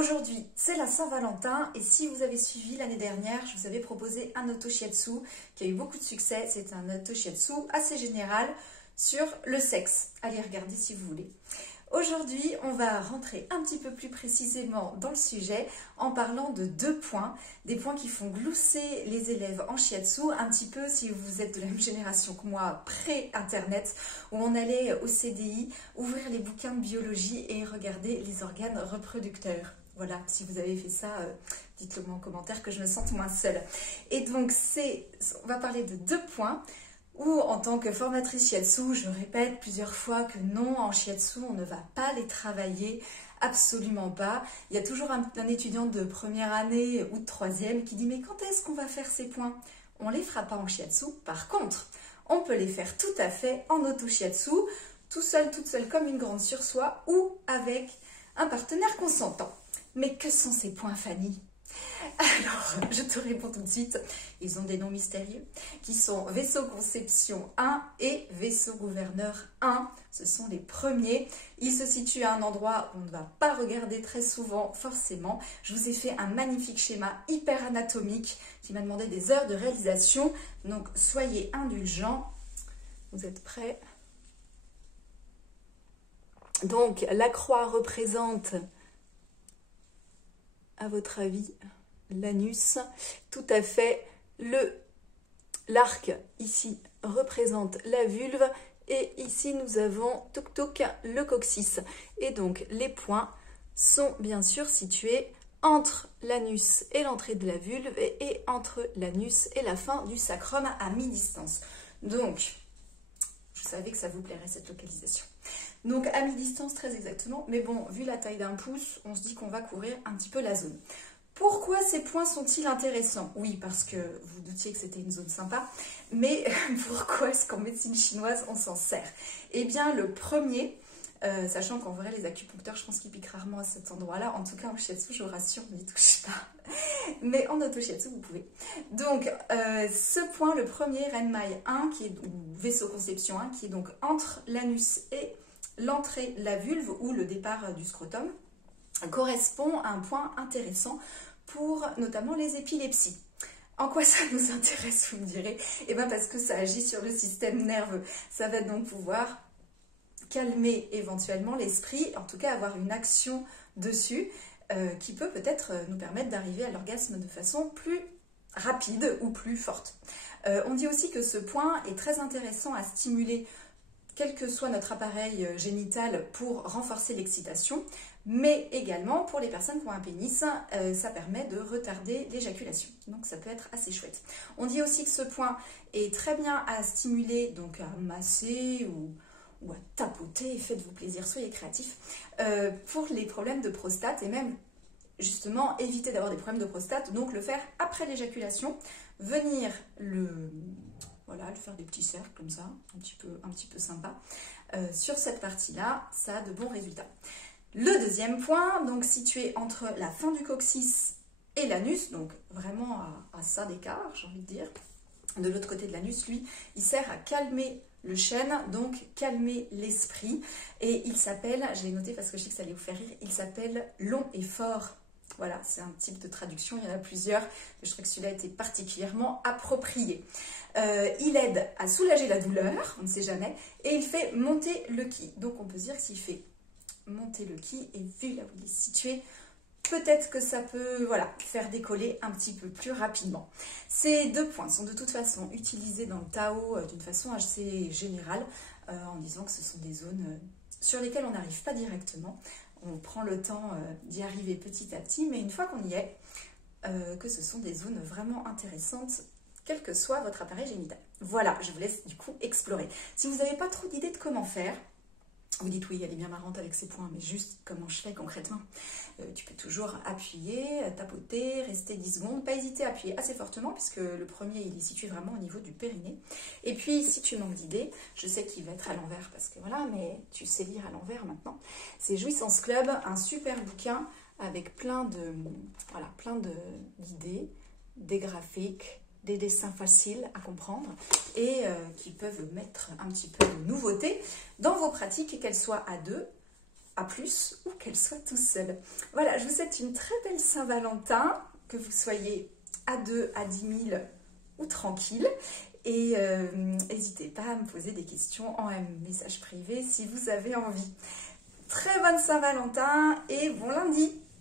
Aujourd'hui, c'est la Saint-Valentin et si vous avez suivi l'année dernière, je vous avais proposé un auto shiatsu qui a eu beaucoup de succès. C'est un auto shiatsu assez général sur le sexe. Allez regarder si vous voulez. Aujourd'hui, on va rentrer un petit peu plus précisément dans le sujet en parlant de deux points, des points qui font glousser les élèves en shiatsu, un petit peu si vous êtes de la même génération que moi, pré-internet, où on allait au CDI, ouvrir les bouquins de biologie et regarder les organes reproducteurs. Voilà, si vous avez fait ça, dites-le moi en commentaire que je me sente moins seule. Et donc, on va parler de deux points. Ou en tant que formatrice shiatsu, je répète plusieurs fois que non, en shiatsu, on ne va pas les travailler, absolument pas. Il y a toujours un étudiant de première année ou de troisième qui dit « Mais quand est-ce qu'on va faire ces points ?» On ne les fera pas en shiatsu. Par contre, on peut les faire tout à fait en auto shiatsu, tout seul, toute seule, comme une grande sur soi ou avec un partenaire consentant. Mais que sont ces points, Fanny ? Alors, je te réponds tout de suite, ils ont des noms mystérieux qui sont vaisseau conception 1 et vaisseau gouverneur 1. Ce sont les premiers. Ils se situent à un endroit où on ne va pas regarder très souvent forcément. Je vous ai fait un magnifique schéma hyper anatomique qui m'a demandé des heures de réalisation. Donc, soyez indulgents. Vous êtes prêts? Donc, la croix représente, à votre avis, l'anus, tout à fait. L'arc ici représente la vulve et ici nous avons le coccyx. Et donc les points sont bien sûr situés entre l'anus et l'entrée de la vulve et entre l'anus et la fin du sacrum à mi-distance. Donc, je savais que ça vous plairait cette localisation. Donc à mi-distance très exactement, mais bon, vu la taille d'un pouce, on se dit qu'on va couvrir un petit peu la zone. Pourquoi ces points sont-ils intéressants? Oui, parce que vous doutiez que c'était une zone sympa, mais pourquoi est-ce qu'en médecine chinoise on s'en sert? Eh bien, le premier, sachant qu'en vrai, les acupuncteurs, je pense qu'ils piquent rarement à cet endroit-là, en tout cas en shiatsu, je vous rassure, ne n'y touchez pas, mais en auto shiatsu, vous pouvez. Donc, ce point, le premier, Renmai 1, qui est, ou vaisseau conception 1, qui est donc entre l'anus et l'entrée, la vulve, ou le départ du scrotum, correspond à un point intéressant pour notamment les épilepsies. En quoi ça nous intéresse, vous me direz? Eh bien parce que ça agit sur le système nerveux. Ça va donc pouvoir calmer éventuellement l'esprit, en tout cas avoir une action dessus qui peut peut-être nous permettre d'arriver à l'orgasme de façon plus rapide ou plus forte. On dit aussi que ce point est très intéressant à stimuler quel que soit notre appareil génital pour renforcer l'excitation, mais également pour les personnes qui ont un pénis, ça permet de retarder l'éjaculation. Donc ça peut être assez chouette. On dit aussi que ce point est très bien à stimuler, donc à masser ou à tapoter, faites-vous plaisir, soyez créatifs, pour les problèmes de prostate et même justement éviter d'avoir des problèmes de prostate, donc le faire après l'éjaculation, venir voilà, le faire des petits cercles comme ça, un petit peu sympa. Sur cette partie-là, ça a de bons résultats. Le deuxième point, donc situé entre la fin du coccyx et l'anus, donc vraiment à ça d'écart, j'ai envie de dire. De l'autre côté de l'anus, lui, il sert à calmer le chêne, donc calmer l'esprit. Et il s'appelle, je l'ai noté parce que je sais que ça allait vous faire rire, il s'appelle long et fort. Voilà, c'est un type de traduction, il y en a plusieurs, mais je trouve que celui-là était particulièrement approprié. Il aide à soulager la douleur, on ne sait jamais, et il fait monter le ki. Donc on peut se dire que s'il fait monter le ki, et vu là où il est situé, peut-être que ça peut faire décoller un petit peu plus rapidement. Ces deux points sont de toute façon utilisés dans le Tao d'une façon assez générale, en disant que ce sont des zones sur lesquelles on n'arrive pas directement. On prend le temps d'y arriver petit à petit, mais une fois qu'on y est, que ce sont des zones vraiment intéressantes, quel que soit votre appareil génital. Voilà, je vous laisse du coup explorer. Si vous n'avez pas trop d'idées de comment faire, vous dites oui, elle est bien marrante avec ses points, mais juste comment je fais concrètement? Tu peux toujours appuyer, tapoter, rester 10 secondes, pas hésiter à appuyer assez fortement, puisque le premier, il est situé vraiment au niveau du périnée. Et puis, si tu manques d'idées, je sais qu'il va être à l'envers, parce que voilà, mais tu sais lire à l'envers maintenant. C'est Jouissance Club, un super bouquin avec plein d'idées, des graphiques, des dessins faciles à comprendre et qui peuvent mettre un petit peu de nouveauté dans vos pratiques, qu'elles soient à deux à plus ou qu'elle soit tout seul. Voilà, je vous souhaite une très belle Saint-Valentin, que vous soyez à 2, à 10 000 ou tranquille. Et n'hésitez pas à me poser des questions en message privé si vous avez envie. Très bonne Saint-Valentin et bon lundi!